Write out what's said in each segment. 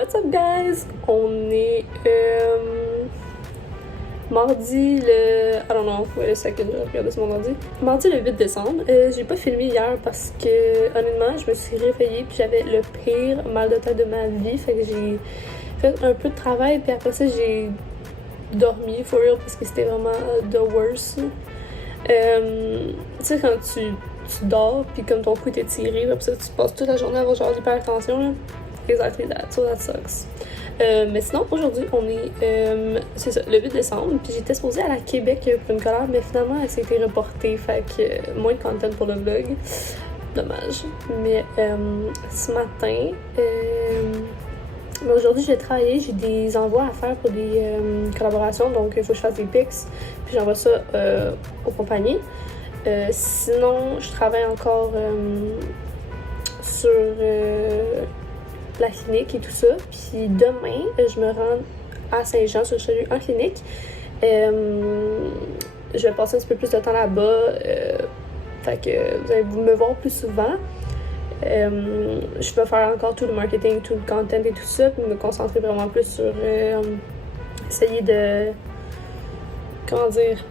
What's up guys? On est mardi le... I don't know, wait a second, je vais regarder sur mon ordi. Mardi le 8 décembre. J'ai pas filmé hier parce que honnêtement je me suis réveillée puis j'avais le pire mal de tête de ma vie. Fait que j'ai fait un peu de travail puis après ça j'ai dormi for real parce que c'était vraiment the worst. Tu sais quand tu dors puis comme ton cou est étiré, après ça tu passes toute la journée à avoir genre l'hypertension là. Exactly that, so that sucks. Mais sinon, aujourd'hui, on est, c'est ça, le 8 décembre, puis j'étais supposée aller à Québec pour une collab, mais finalement, elle s'est été reportée, fait que moins de content pour le vlog. Dommage. Mais ce matin, aujourd'hui, je vais travailler, j'ai des envois à faire pour des collaborations, donc il faut que je fasse des pics, puis j'envoie ça aux compagnies. Sinon, je travaille encore sur la clinique et tout ça. Puis demain, je me rends à Saint-Jean sur Richelieu en clinique. Je vais passer un petit peu plus de temps là-bas. Fait que vous allez me voir plus souvent. Je peux faire encore tout le marketing, tout le content et tout ça, puis me concentrer vraiment plus sur essayer de, comment dire,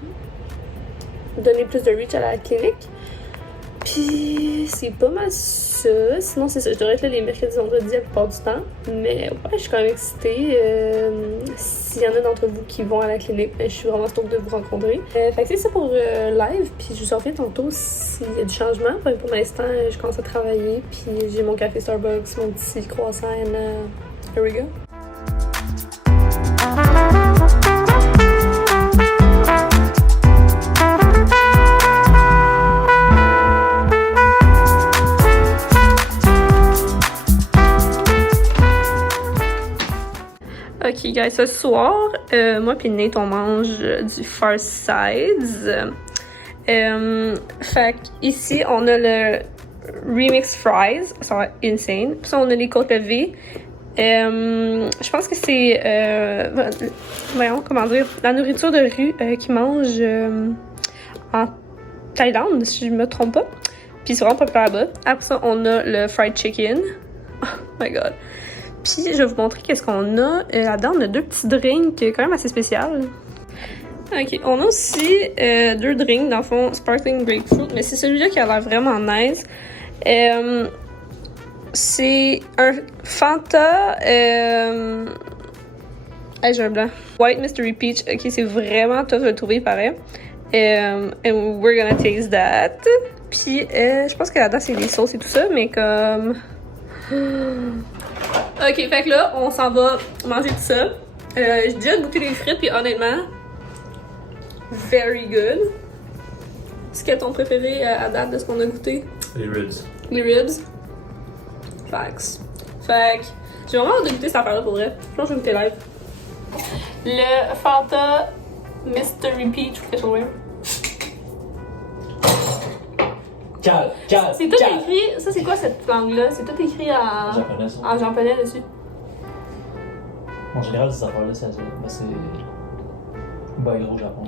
donner plus de reach à la clinique. Puis c'est pas mal ça. Sinon, c'est ça. Je devrais être là les mercredis, vendredis la plupart du temps. Mais ouais, je suis quand même excitée. S'il y en a d'entre vous qui vont à la clinique, je suis vraiment stoked de vous rencontrer. Fait que c'est ça pour live. Puis je vous en reviens tantôt s'il y a du changement. Pour l'instant, je commence à travailler. Puis j'ai mon café Starbucks, mon petit croissant. And here we go. Ok guys, ce soir, moi pis Nate on mange du Farsides. Fait ici on a le Remix Fries, ça va être insane. Puis ça on a les côtes levées. Je pense que c'est, voyons comment dire, la nourriture de rue qu'ils mangent en Thaïlande, si je me trompe pas. Puis c'est vraiment populaire là-bas. Après ça on a le Fried Chicken. Oh my god. Puis je vais vous montrer qu'est-ce qu'on a. Là-dedans, on a deux petits drinks quand même assez spéciaux. Ok, on a aussi deux drinks, dans le fond, Sparkling Grapefruit, mais c'est celui-là qui a l'air vraiment nice. C'est un Fanta... j'ai un blanc. White Mystery Peach. Ok, c'est vraiment tough de le trouver, pareil. And we're gonna taste that. Puis je pense que là-dedans, c'est des sauces et tout ça, mais comme... Ok, fait que là, on s'en va manger tout ça. J'ai déjà goûté les frites, puis honnêtement, very good. C'est quel ton préféré à date de ce qu'on a goûté? Les ribs. Les ribs? Facts. Fait que j'ai vraiment hâte de goûter cette affaire-là pour vrai. Je pense que je vais goûter live. Le Fanta Mystery Peach, ou quelque chose de même. C'est tout écrit. Ça, c'est quoi cette langue-là? C'est tout écrit en japonais, ça. En japonais dessus. En général, ces affaires-là, c'est bail au Japon.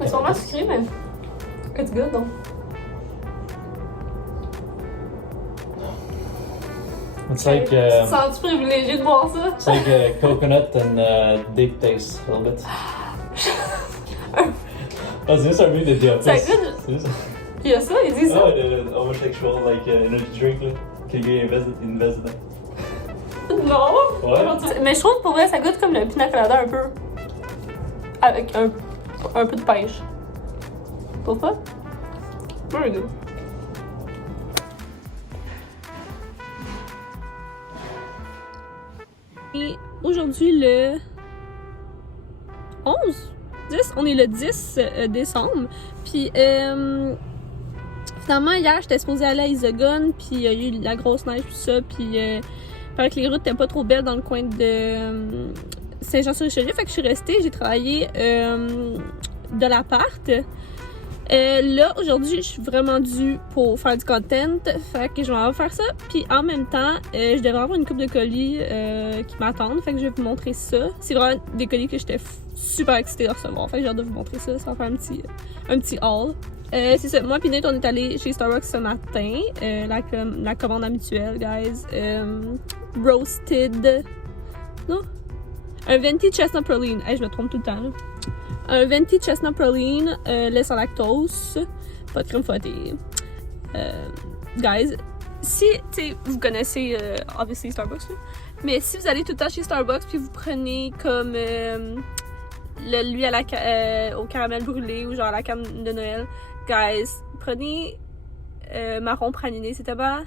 Ils sont vraiment sucrés, mais it's good, donc. It's like. Tu te sens-tu privilégié de boire ça? It's like coconut and dick taste a little bit. Ah, c'est juste un truc de diabète. C'est good. Il y a ça, ils disent ça. Ah, le homosexual, like, energy drink, là. Que le gars investe dedans. Non! Ouais. Mais je trouve pour vrai, ça goûte comme le pina colada un peu. Avec un peu de pêche. Trouve pas? Very good. Et aujourd'hui, le 11? 10? On est le 10 décembre. Puis, finalement, hier, j'étais supposée aller à Isogone, puis il y a eu la grosse neige, tout ça, puis il paraît que les routes n'étaient pas trop belles dans le coin de Saint-Jean-sur-Richelieu. Fait que je suis restée, j'ai travaillé de l'appart. Là, aujourd'hui, je suis vraiment due pour faire du content, fait que je vais en faire ça. Puis en même temps, je devrais avoir une coupe de colis qui m'attendent, fait que je vais vous montrer ça. C'est vraiment des colis que j'étais super excitée de recevoir, fait que j'ai hâte de vous montrer ça. Ça va faire un petit haul. C'est ça, moi pis Nate, on est allé chez Starbucks ce matin. La commande habituelle, guys. Roasted. Non? Un venti chestnut praline. Hey, je me trompe tout le temps, là. Un venti chestnut praline, lait sans lactose, pas de crème fouettée. Guys, si, tu sais, vous connaissez, obviously, Starbucks, là, mais si vous allez tout le temps chez Starbucks puis vous prenez comme l'huile au caramel brûlé ou genre la crème de Noël, guys, prenez marron praliné, c'est tellement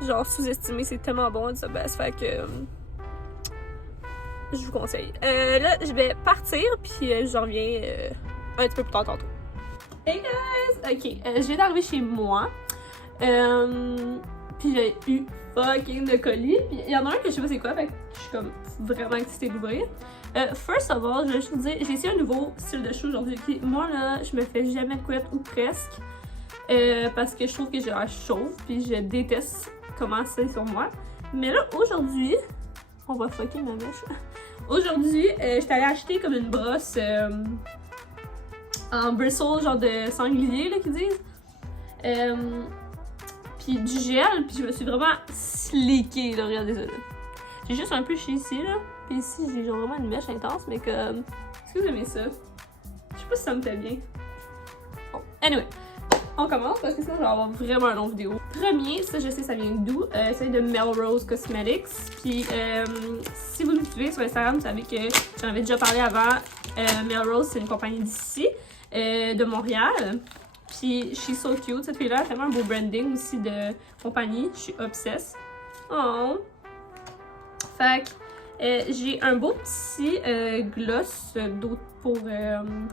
genre sous-estimé, c'est tellement bon, ça best, fait que je vous conseille. Là, je vais partir puis je reviens un petit peu plus tard tantôt. Hey guys! Ok, je viens d'arriver chez moi. Puis j'ai eu fucking de colis. Puis il y en a un que je sais pas c'est quoi, fait que je suis comme vraiment excitée d'ouvrir. First of all, je vais juste vous dire, j'ai essayé un nouveau style de cheveux aujourd'hui. Moi là, je me fais jamais de couette ou presque. Parce que je trouve que j'ai l'air chauve, puis je déteste comment c'est sur moi. Mais là, aujourd'hui, on va fucker ma mèche. Aujourd'hui, j'étais allée acheter comme une brosse en bristle, genre de sanglier, là, qu'ils disent. Puis du gel, puis je me suis vraiment slickée, là, regardez ça, là. J'ai juste un peu chié ici, là. Puis ici, j'ai genre vraiment une mèche intense, mais comme... Est-ce que vous aimez ça? Je sais pas si ça me fait bien. Bon, anyway. On commence parce que sinon, je vais avoir vraiment une longue vidéo. Premier, ça, je sais, ça vient d'où? C'est de Melrose Cosmetics. Puis, si vous me suivez sur Instagram, vous savez que j'en avais déjà parlé avant. Melrose, c'est une compagnie d'ici, de Montréal. Puis, she's so cute. Cette fille-là a tellement un beau branding aussi de compagnie. Je suis obsesse. Oh! Fait que, j'ai un beau petit gloss pour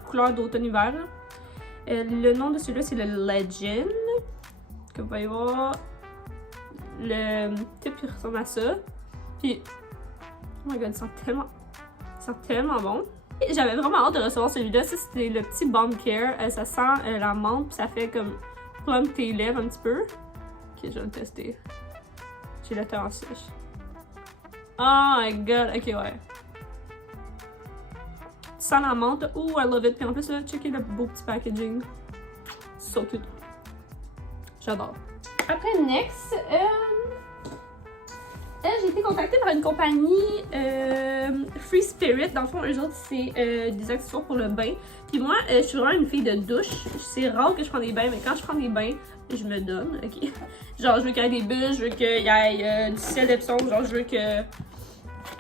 couleur d'automne-hiver. Le nom de celui-là, c'est le Legend. Que vous voyez voir. Le type, il ressemble à ça. Puis, oh my god, il sent tellement bon. J'avais vraiment hâte de recevoir celui-là. Ça, c'était le petit Balm Care. Ça sent la menthe, puis ça fait comme plump tes lèvres un petit peu. Ok, je vais le tester. J'ai le temps sèche. Oh my god, ok, ouais. Sans la menthe. Oh, I love it. Puis en plus, là, checkez le beau petit packaging. So cute. J'adore. Après, next, j'ai été contactée par une compagnie Free Spirit. Dans le fond, eux autres, c'est des accessoires pour le bain. Puis moi, je suis vraiment une fille de douche. C'est rare que je prends des bains, mais quand je prends des bains, je me donne, ok? Genre, je veux qu'il y ait des bulles, je veux qu'il y ait du ciel d'Epsom, genre, je veux que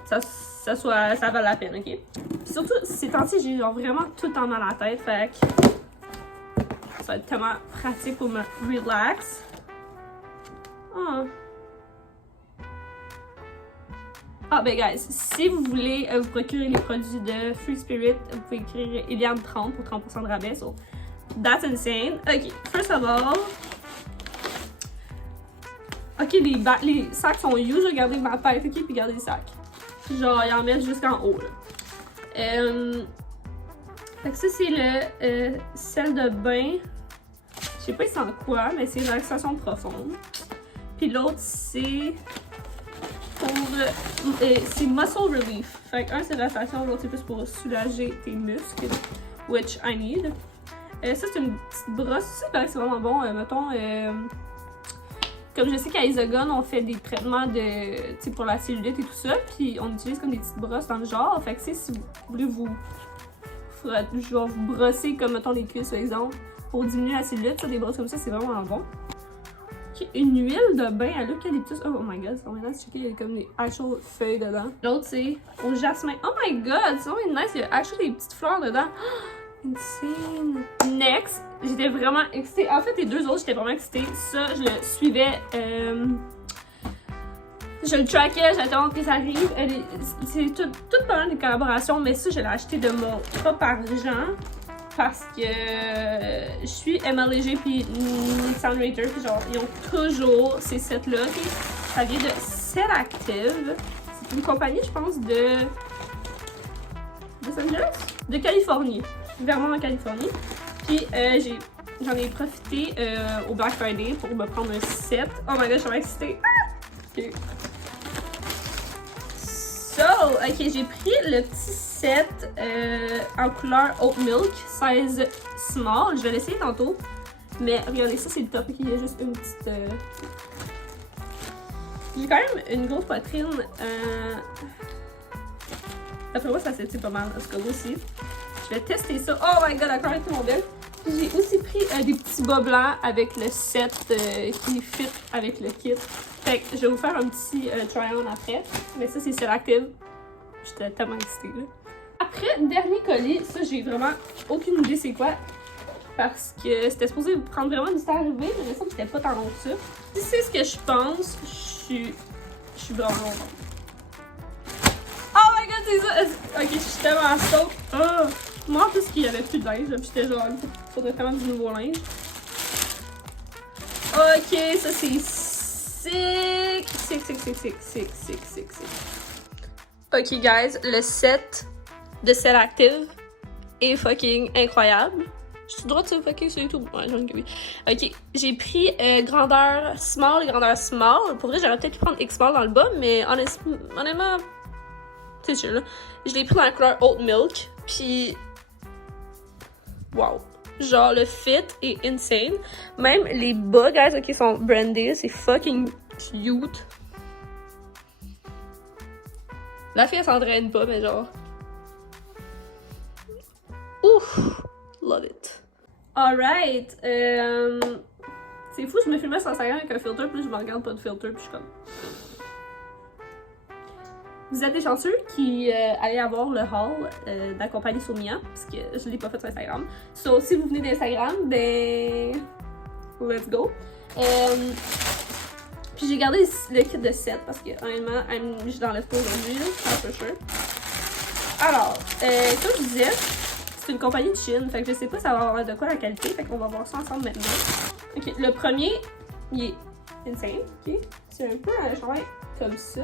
ça vale la peine, ok? Puis surtout, ces temps-ci, j'ai genre vraiment tout le temps mal à la tête, fait que ça va être tellement pratique pour me relax. Oh. Ah ben guys, si vous voulez vous procurer les produits de Free Spirit, vous pouvez écrire Eliane30 pour 30% de rabais, so that's insane. Ok, first of all, ok, les sacs sont huge, regardez ma tête, ok, puis regardez les sacs. Genre, ils en mettent jusqu'en haut, là. Fait que ça, c'est le sel de bain. Je sais pas il sent quoi, mais c'est une relaxation profonde. Puis l'autre, c'est pour... c'est muscle relief. Fait que un, c'est relaxation, l'autre, c'est plus pour soulager tes muscles, which I need. Ça, c'est une petite brosse aussi, parce que c'est vraiment bon. Mettons... Comme je sais qu'à Isogon, on fait des traitements de, pour la cellulite et tout ça, puis on utilise comme des petites brosses dans le genre. Fait que si vous voulez vous brosser comme mettons les cuisses par exemple, pour diminuer la cellulite, ça, des brosses comme ça, c'est vraiment bon. Okay, une huile de bain à l'eucalyptus. Oh my god, c'est vraiment nice. Il y a comme des actual feuilles dedans. L'autre, c'est au jasmin. Oh my god, c'est vraiment nice. Il y a actually des petites fleurs dedans. Insane. Next, j'étais vraiment excitée. En fait, les deux autres, j'étais vraiment excitée. Ça, je le suivais. Je le trackais, j'attends que ça arrive. C'est tout pas mal de collaborations, mais ça, je l'ai acheté de mon propre argent. Parce que je suis MLG puis Nissan Raider. Puis genre, ils ont toujours ces sets-là. Okay? Ça vient de Selective. C'est une compagnie, je pense, de Los Angeles? De Californie. Vraiment en Californie. Puis j'en ai profité au Black Friday pour me prendre un set. Oh my god, je suis vraiment excitée. Ah! Ok. So, ok, j'ai pris le petit set en couleur Oat Milk, size small. Je vais l'essayer tantôt. Mais regardez, ça c'est le top, il y a juste une petite... J'ai quand même une grosse poitrine. Après moi, ça s'étire pas mal, parce que aussi. Je vais tester ça. Oh my god, d'accord, avec mon bel. J'ai aussi pris des petits bas blancs avec le set qui fit avec le kit. Fait que je vais vous faire un petit try-on après. Mais ça, c'est Selective. J'étais tellement excitée, là. Après, dernier colis, ça, j'ai vraiment aucune idée c'est quoi. Parce que c'était supposé prendre vraiment du temps à arriver, mais il me semble que c'était pas tant long que ça. Si c'est ce que je pense, je suis vraiment contente. Oh my god, c'est ça! Ok, je suis tellement stoked. Oh. Moi, en plus, qu'il y avait plus de linge, j'étais genre, il faudrait vraiment du nouveau linge. Ok, ça c'est sick! Sick. Ok, guys, le set de Selective est fucking incroyable. Je suis droite sur fucking sur YouTube? Ouais, j'en ai que oui. Ok, j'ai pris grandeur small et grandeur small. Pour vrai, j'aurais peut-être pu prendre X-small dans le bas, mais honnêtement, c'est chill, là. Je l'ai pris dans la couleur Oat Milk, puis wow. Genre, le fit est insane. Même les bas, guys, ok, sont brandés, c'est fucking cute. La fille, elle s'entraîne pas, mais genre... Ouf! Love it. Alright. C'est fou, je me filmais sur Instagram avec un filtre, puis je me regarde pas de filtre, puis je suis comme... Vous êtes des chanceux qui allez avoir le haul d'accompagner Soumia, parce que je l'ai pas fait sur Instagram. So, si vous venez d'Instagram, ben... let's go. Puis j'ai gardé le kit de 7 parce que honnêtement, je l'enlève pas aujourd'hui, c'est pas sûr. Alors, comme je disais, c'est une compagnie de Chine, fait que je sais pas ça va avoir de quoi la qualité, fait qu'on va voir ça ensemble maintenant. Ok, le premier, il est insane, ok? C'est un peu un chandail comme ça.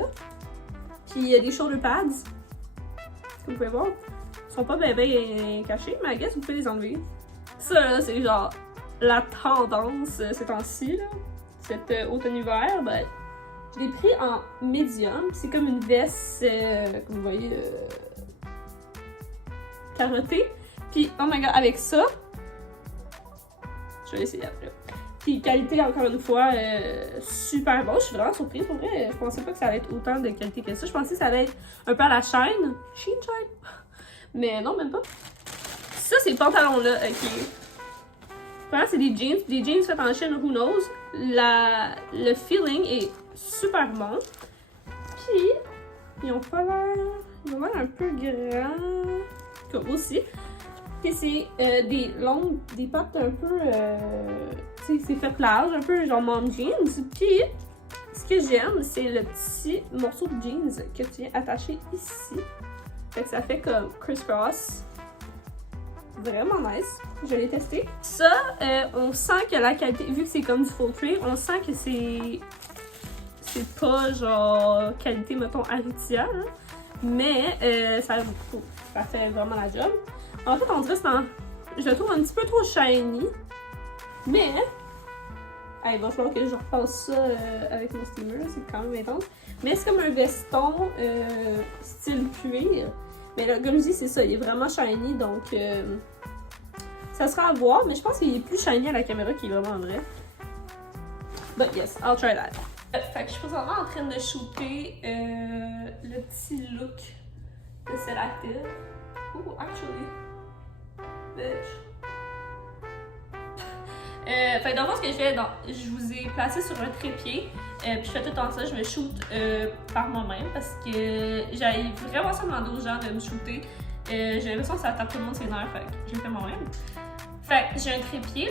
Puis il y a des shoulder pads, comme vous pouvez voir. Ils sont pas bien cachés, mais I guess vous pouvez les enlever. Ça là, c'est genre la tendance ces temps-ci, là. Cet automne-hiver, ben, je l'ai pris en médium. C'est comme une veste, comme vous voyez, carottée. Puis, oh my god, avec ça, je vais l'essayer après. Puis, qualité, encore une fois, super bon. Je suis vraiment surprise, pour vrai. Je pensais pas que ça allait être autant de qualité que ça. Je pensais que ça allait être un peu à la chaîne. Sheen. Mais non, même pas. Ça, ces pantalons-là, ok. Vraiment, c'est des jeans. Des jeans faits en Chine, who knows. Le feeling est super bon. Puis, ils ont pas l'air... Ils ont l'air un peu grands. Comme aussi. Puis c'est des pattes un peu... tu sais, c'est fait large, un peu genre mom jeans. Puis, ce que j'aime, c'est le petit morceau de jeans que tu viens attacher ici. Fait que ça fait comme criss-cross. Vraiment nice. Je l'ai testé. Ça, on sent que la qualité, vu que c'est comme du faux trade, on sent que c'est pas genre qualité, mettons, Aritzia, hein, mais ça fait vraiment la job. En fait, on dirait que je le trouve un petit peu trop shiny, mais il va falloir que je repasse ça avec mon steamer, c'est quand même intense. Mais c'est comme un veston style cuir. Mais là, comme je dis, c'est ça, il est vraiment shiny, donc ça sera à voir, mais je pense qu'il est plus shiny à la caméra qu'il est vraiment en vrai. But yes, I'll try that. Fait que je suis présentement en train de shooter le petit look de Selective. Ooh, actually. Bitch. Fait que dans le fond, ce que je fais, je vous ai placé sur un trépied, puis je fais tout le temps ça, je me shoot par moi-même parce que j'avais vraiment ça demander aux gens de me shooter. J'ai l'impression que ça tape tout le monde ses nerfs, fait que je le fais moi-même. Fait que j'ai un trépied,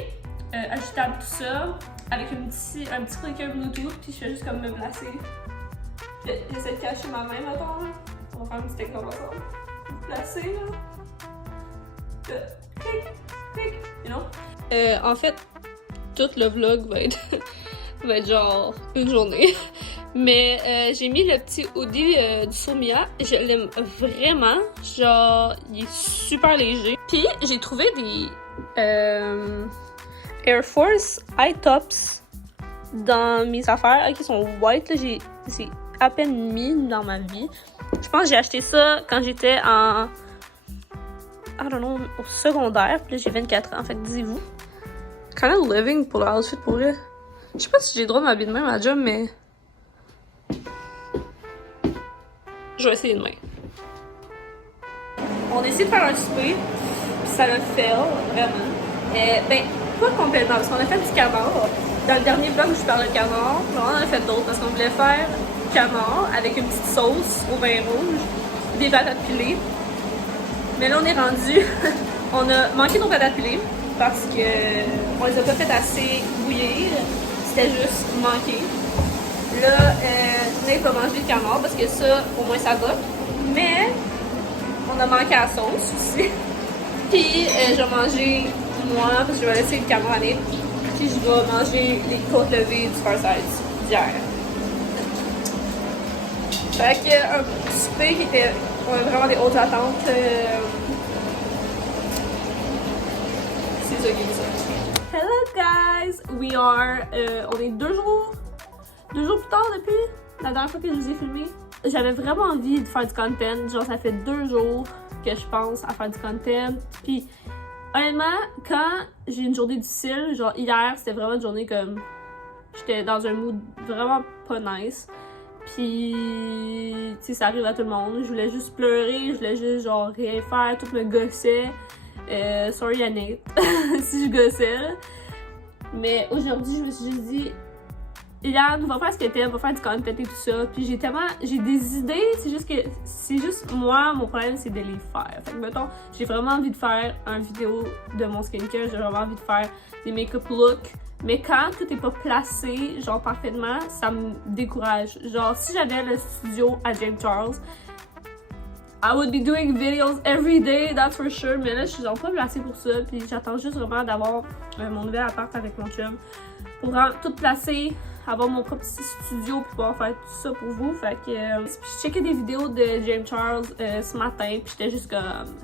ajustable tout ça, avec un petit clicker Bluetooth, puis je fais juste comme me placer. J'essaie de cacher ma main, maintenant. On va faire une petite techno ensemble. Me placer, là. Clic, you know? En fait, tout le vlog va être genre une journée. Mais j'ai mis le petit hoodie du Soumia. Je l'aime vraiment. Genre, il est super léger. Puis j'ai trouvé des Air Force High Tops dans mes affaires. Qui sont white. J'ai à peine mis dans ma vie. Je pense que j'ai acheté ça quand j'étais en... I don't know, au secondaire. Puis là, j'ai 24 ans. Fait que dis-vous. kind of living pour le outfit pour vrai. Je sais pas si j'ai le droit de m'habiller de même à la job, mais. Je vais essayer demain. On a essayé de faire un souper, puis ça l'a fait, vraiment. Ben, pas complètement, parce qu'on a fait du canard. Dans le dernier vlog où je parlais de canard, on en a fait d'autres, parce qu'on voulait faire canard avec une petite sauce au vin rouge, des patates pilées. Mais là, on est rendu. On a manqué nos patates pilées, parce que on les a pas fait assez bouillir. C'était juste manqué. Là, Nate va manger le canard, parce que ça, au moins, ça va. Mais on a manqué la sauce aussi. Puis je vais manger moi, parce que je vais laisser le canard à Nate. Puis je vais manger les côtes levées du Farsides d'hier. Fait que un souper qui était. On a vraiment des hautes attentes. C'est ça qui est ça. Hello guys! We are. On est 2 jours plus tard depuis la dernière fois que je vous ai filmé. J'avais vraiment envie de faire du content. Genre, ça fait 2 jours que je pense à faire du content. Puis, honnêtement, quand j'ai une journée difficile, genre hier, c'était vraiment une journée comme. J'étais dans un mood vraiment pas nice. Puis, tu sais, ça arrive à tout le monde. Je voulais juste pleurer, je voulais juste, genre, rien faire. Tout me gossait. Sorry à Nate si je gossais. Là. Mais aujourd'hui, je me suis juste dit. Yann, va faire ce que t'aimes, va faire du content et tout ça. Puis j'ai des idées, c'est juste moi, mon problème c'est de les faire. Fait que mettons, j'ai vraiment envie de faire une vidéo de mon skincare, j'ai vraiment envie de faire des make-up looks. Mais quand tout est pas placé, genre parfaitement, ça me décourage. Genre, si j'avais le studio à James Charles, I would be doing videos every day, that's for sure. Mais là, je suis genre pas placée pour ça. Puis j'attends juste vraiment d'avoir mon nouvel appart avec mon chum pour tout placer, avoir mon propre petit studio pour pouvoir faire tout ça pour vous. Fait que je checkais des vidéos de James Charles ce matin, puis j'étais juste comme.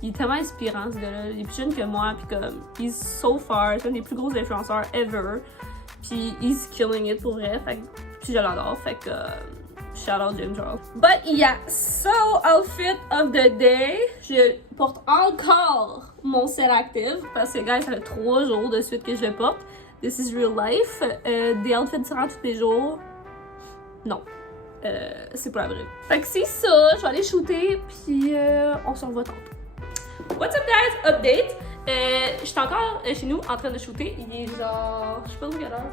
Il est tellement inspirant ce gars-là. Il est plus jeune que moi, puis comme. He's so far, c'est un des plus gros influenceurs ever. Puis he's killing it pour vrai. Fait que. Puis je l'adore. Fait que. Shout out James Charles. But yeah, so outfit of the day. Je porte encore mon set active parce que, guys, ça fait 3 jours de suite que je le porte. This is real life. Des outfits différents tous les jours. Non. C'est pas la vraie. Fait que c'est ça. Je vais aller shooter, puis on se revoit tantôt. What's up, guys? Update. Je suis encore chez nous en train de shooter. Il est genre. Je sais pas où il est l'heure.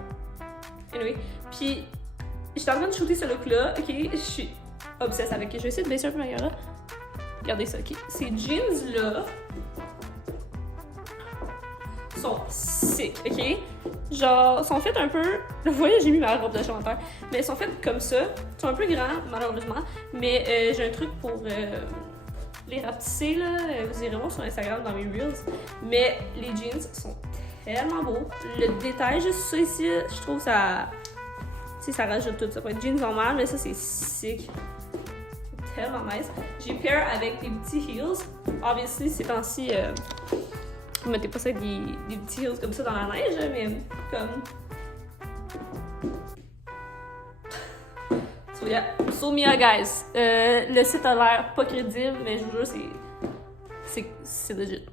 Anyway. Puis. J'étais en train de shooter ce look-là, ok? Je suis obsesse avec. Je vais essayer de baisser un peu ma caméra. Regardez ça, ok? Ces jeans-là sont sick, ok? Genre, sont faits un peu. Vous voyez, j'ai mis ma robe de chanteur. Mais ils sont faits comme ça. Ils sont un peu grands, malheureusement. Mais j'ai un truc pour les rapetisser, là. Vous irez voir sur Instagram dans mes reels. Mais les jeans sont tellement beaux. Le détail, juste ça ici, je trouve ça. Ça rajoute tout. Ça peut être jeans normal, mais ça c'est sick. Tellement nice. J'ai pair avec des petits heels. Obviously, ces temps-ci, vous mettez pas ça avec des petits heels comme ça dans la neige, mais comme. So yeah, so Mia guys. Le site a l'air pas crédible, mais je vous jure, c'est legit.